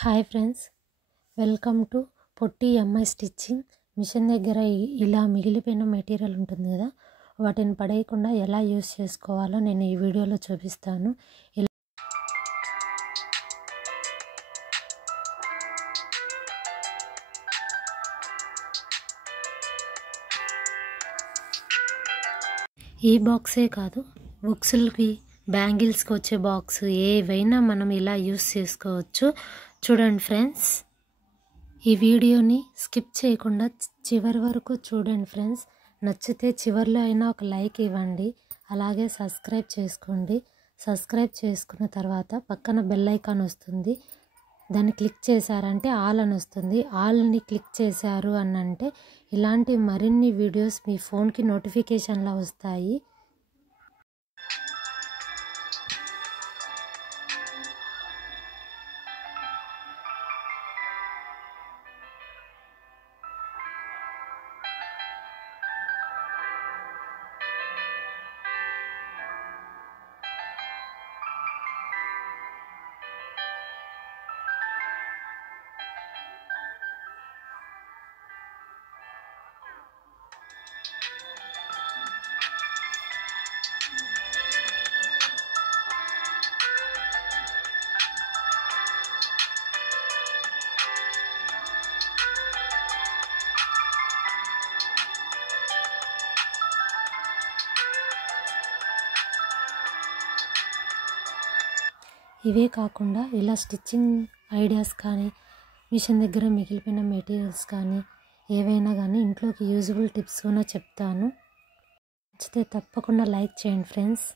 Hi friends, welcome to పొట్టి అమ్మాయి stitching. Machine దగ్గర ఇలా మిగిలిపోయిన మెటీరియల్ ఉంటుంది కదా, వాటిని పడేయకుండా ఎలా యూస్ చేసుకోవాలో నేను ఈ వీడియోలో చూపిస్తాను. ఈ బాక్సే కాదు, బుక్స్లకి బ్యాంగిల్స్కి వచ్చే బాక్స్ ఏవైనా మనం ఇలా యూస్ చేసుకోవచ్చు. చూడండి ఫ్రెండ్స్, ఈ వీడియోని స్కిప్ చేయకుండా చివరి వరకు చూడండి ఫ్రెండ్స్. నచ్చితే చివరిలో అయినా ఒక లైక్ ఇవ్వండి, అలాగే సబ్స్క్రైబ్ చేసుకోండి. సబ్స్క్రైబ్ చేసుకున్న తర్వాత పక్కన బెల్ ఐకాన్ వస్తుంది, దాన్ని క్లిక్ చేశారంటే ఆల్ అని వస్తుంది. ఆల్ని క్లిక్ చేశారు అని అంటే ఇలాంటి మరిన్ని వీడియోస్ మీ ఫోన్కి నోటిఫికేషన్లా వస్తాయి. ఇవే కాకుండా ఇలా స్టిచ్చింగ్ ఐడియాస్ కానీ, మిషన్ దగ్గర మిగిలిపోయిన మెటీరియల్స్ కానీ, ఏవైనా కానీ ఇంట్లోకి యూజబుల్ టిప్స్ కూడా చెప్తాను. నచ్చితే తప్పకుండా లైక్ చేయండి ఫ్రెండ్స్.